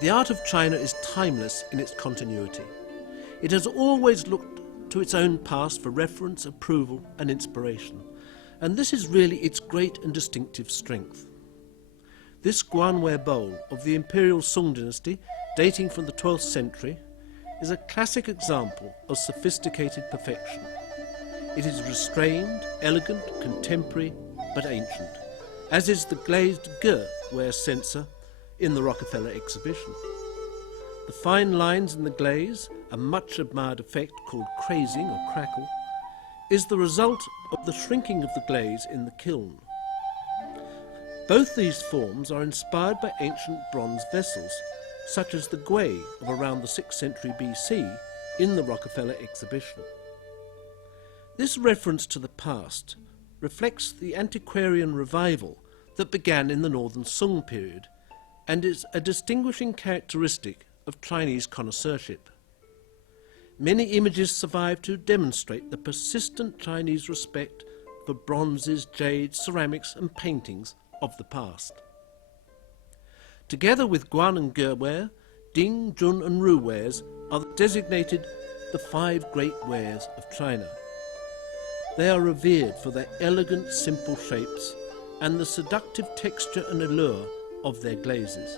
The art of China is timeless in its continuity. It has always looked to its own past for reference, approval and inspiration, and this is really its great and distinctive strength. This Guanware bowl of the Imperial Sung dynasty, dating from the 12th century, is a classic example of sophisticated perfection. It is restrained, elegant, contemporary, but ancient, as is the glazed Ge-ware censer in the Rockefeller exhibition. The fine lines in the glaze, a much admired effect called crazing or crackle, is the result of the shrinking of the glaze in the kiln. Both these forms are inspired by ancient bronze vessels, such as the Gui of around the 6th century BC in the Rockefeller exhibition. This reference to the past reflects the antiquarian revival that began in the Northern Sung period and is a distinguishing characteristic of Chinese connoisseurship. Many images survive to demonstrate the persistent Chinese respect for bronzes, jades, ceramics and paintings of the past. Together with Guan and Ge-ware, Ding, Jun and Ru wares are designated the 5 great wares of China. They are revered for their elegant, simple shapes and the seductive texture and allure of their glazes.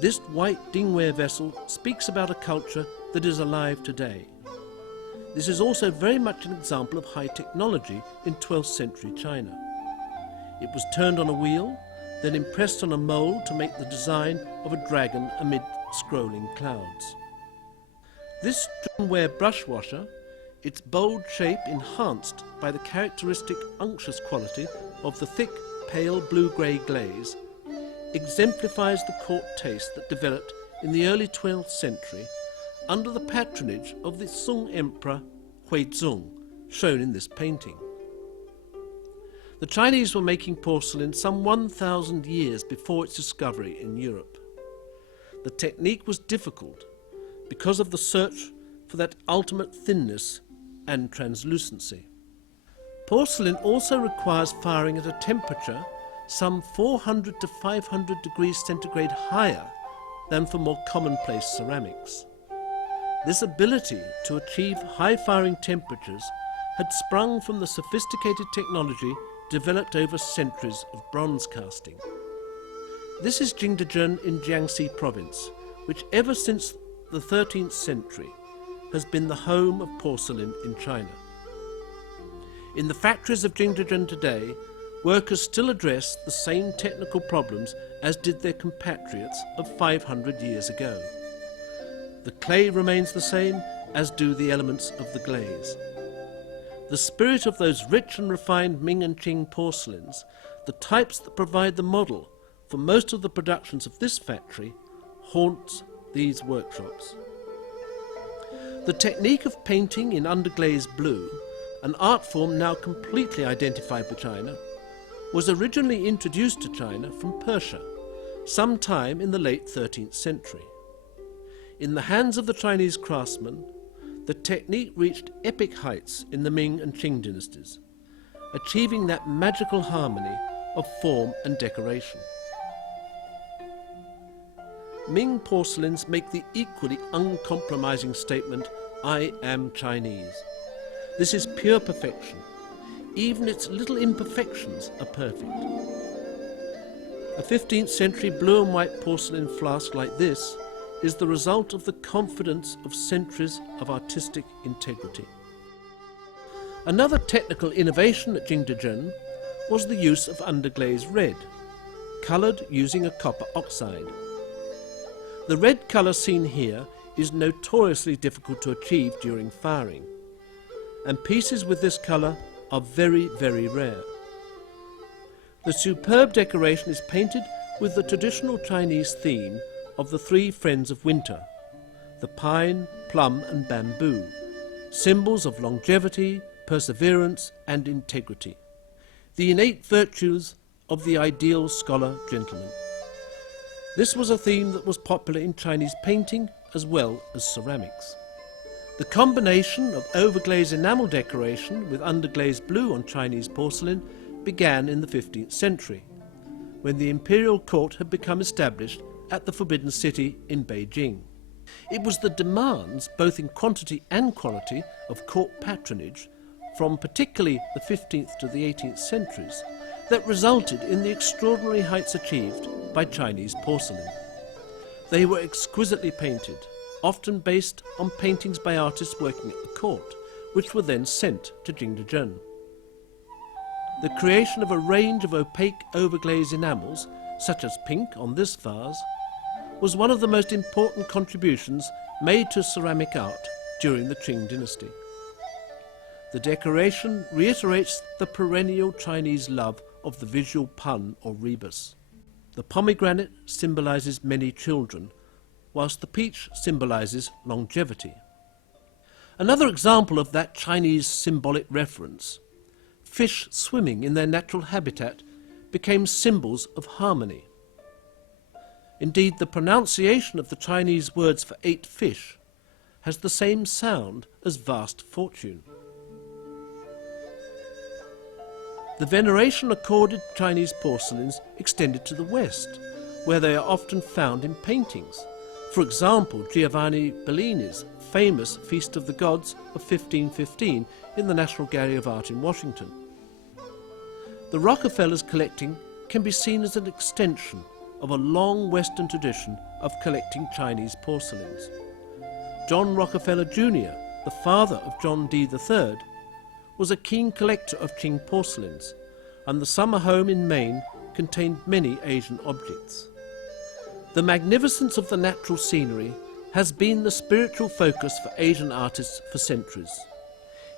This white Dingware vessel speaks about a culture that is alive today. This is also very much an example of high technology in 12th century China. It was turned on a wheel, then impressed on a mould to make the design of a dragon amid scrolling clouds. This Zhongware brush washer, its bold shape enhanced by the characteristic unctuous quality of the thick, pale blue-grey glaze, exemplifies the court taste that developed in the early 12th century under the patronage of the Sung Emperor Huizong, shown in this painting. The Chinese were making porcelain some 1,000 years before its discovery in Europe. The technique was difficult because of the search for that ultimate thinness and translucency. Porcelain also requires firing at a temperature some 400 to 500 degrees centigrade higher than for more commonplace ceramics. This ability to achieve high firing temperatures had sprung from the sophisticated technology developed over centuries of bronze casting. This is Jingdezhen in Jiangxi province, which ever since the 13th century has been the home of porcelain in China. In the factories of Jingdezhen today, workers still address the same technical problems as did their compatriots of 500 years ago. The clay remains the same, as do the elements of the glaze. The spirit of those rich and refined Ming and Qing porcelains, the types that provide the model for most of the productions of this factory, haunts these workshops. The technique of painting in underglazed blue, an art form now completely identified with China, was originally introduced to China from Persia, sometime in the late 13th century. In the hands of the Chinese craftsmen, the technique reached epic heights in the Ming and Qing dynasties, achieving that magical harmony of form and decoration. Ming porcelains make the equally uncompromising statement, "I am Chinese." This is pure perfection. Even its little imperfections are perfect. A 15th century blue and white porcelain flask like this is the result of the confidence of centuries of artistic integrity. Another technical innovation at Jingdezhen was the use of underglazed red, coloured using a copper oxide. The red colour seen here is notoriously difficult to achieve during firing, and pieces with this colour are very, very rare. The superb decoration is painted with the traditional Chinese theme of the 3 friends of winter, the pine, plum and bamboo, symbols of longevity, perseverance and integrity, the innate virtues of the ideal scholar gentleman. This was a theme that was popular in Chinese painting as well as ceramics. The combination of overglazed enamel decoration with underglazed blue on Chinese porcelain began in the 15th century, when the imperial court had become established at the Forbidden City in Beijing. It was the demands, both in quantity and quality, of court patronage, from particularly the 15th to the 18th centuries, that resulted in the extraordinary heights achieved by Chinese porcelain. They were exquisitely painted, often based on paintings by artists working at the court, which were then sent to Jingdezhen. The creation of a range of opaque overglaze enamels, such as pink on this vase, was one of the most important contributions made to ceramic art during the Qing dynasty. The decoration reiterates the perennial Chinese love of the visual pun or rebus. The pomegranate symbolizes many children, whilst the peach symbolizes longevity. Another example of that Chinese symbolic reference, fish swimming in their natural habitat became symbols of harmony. Indeed, the pronunciation of the Chinese words for 8 fish has the same sound as vast fortune. The veneration accorded Chinese porcelains extended to the West, where they are often found in paintings. For example, Giovanni Bellini's famous Feast of the Gods of 1515 in the National Gallery of Art in Washington. The Rockefellers' collecting can be seen as an extension of a long Western tradition of collecting Chinese porcelains. John Rockefeller Jr., the father of John D. III, was a keen collector of Qing porcelains, and the summer home in Maine contained many Asian objects. The magnificence of the natural scenery has been the spiritual focus for Asian artists for centuries.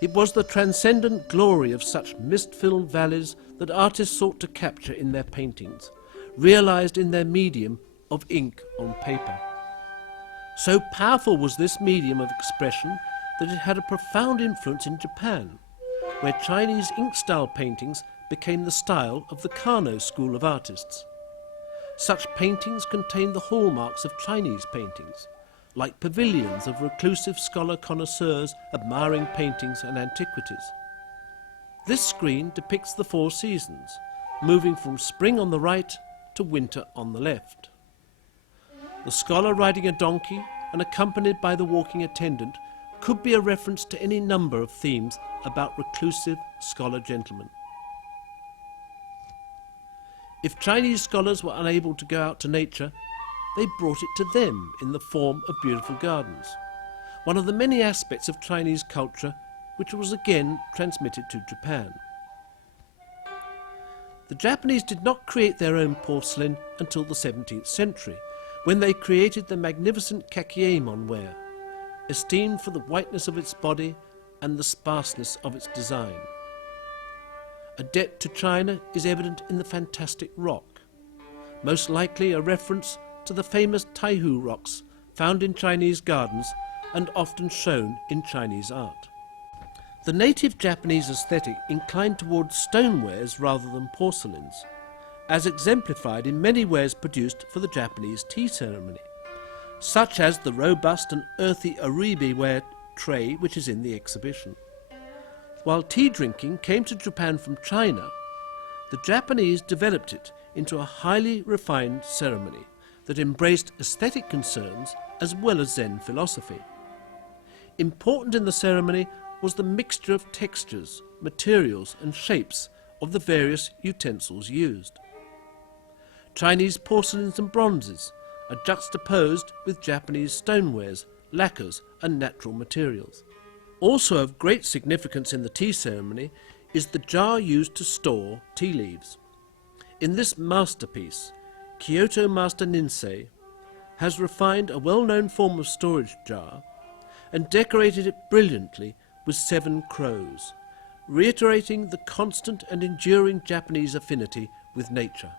It was the transcendent glory of such mist-filled valleys that artists sought to capture in their paintings, realized in their medium of ink on paper. So powerful was this medium of expression that it had a profound influence in Japan, where Chinese ink-style paintings became the style of the Kano school of artists. Such paintings contain the hallmarks of Chinese paintings, like pavilions of reclusive scholar connoisseurs admiring paintings and antiquities. This screen depicts the 4 seasons, moving from spring on the right to winter on the left. The scholar riding a donkey and accompanied by the walking attendant could be a reference to any number of themes about reclusive scholar gentlemen. If Chinese scholars were unable to go out to nature, they brought it to them in the form of beautiful gardens, one of the many aspects of Chinese culture which was again transmitted to Japan. The Japanese did not create their own porcelain until the 17th century, when they created the magnificent Kakiemon ware, esteemed for the whiteness of its body and the sparseness of its design. A debt to China is evident in the fantastic rock, most likely a reference to the famous Taihu rocks found in Chinese gardens and often shown in Chinese art. The native Japanese aesthetic inclined towards stonewares rather than porcelains, as exemplified in many wares produced for the Japanese tea ceremony, such as the robust and earthy aribi ware tray which is in the exhibition. While tea drinking came to Japan from China, the Japanese developed it into a highly refined ceremony that embraced aesthetic concerns as well as Zen philosophy. Important in the ceremony was the mixture of textures, materials and shapes of the various utensils used. Chinese porcelains and bronzes are juxtaposed with Japanese stonewares, lacquers and natural materials. Also of great significance in the tea ceremony is the jar used to store tea leaves. In this masterpiece, Kyoto master Ninsei has refined a well-known form of storage jar and decorated it brilliantly with 7 crows, reiterating the constant and enduring Japanese affinity with nature.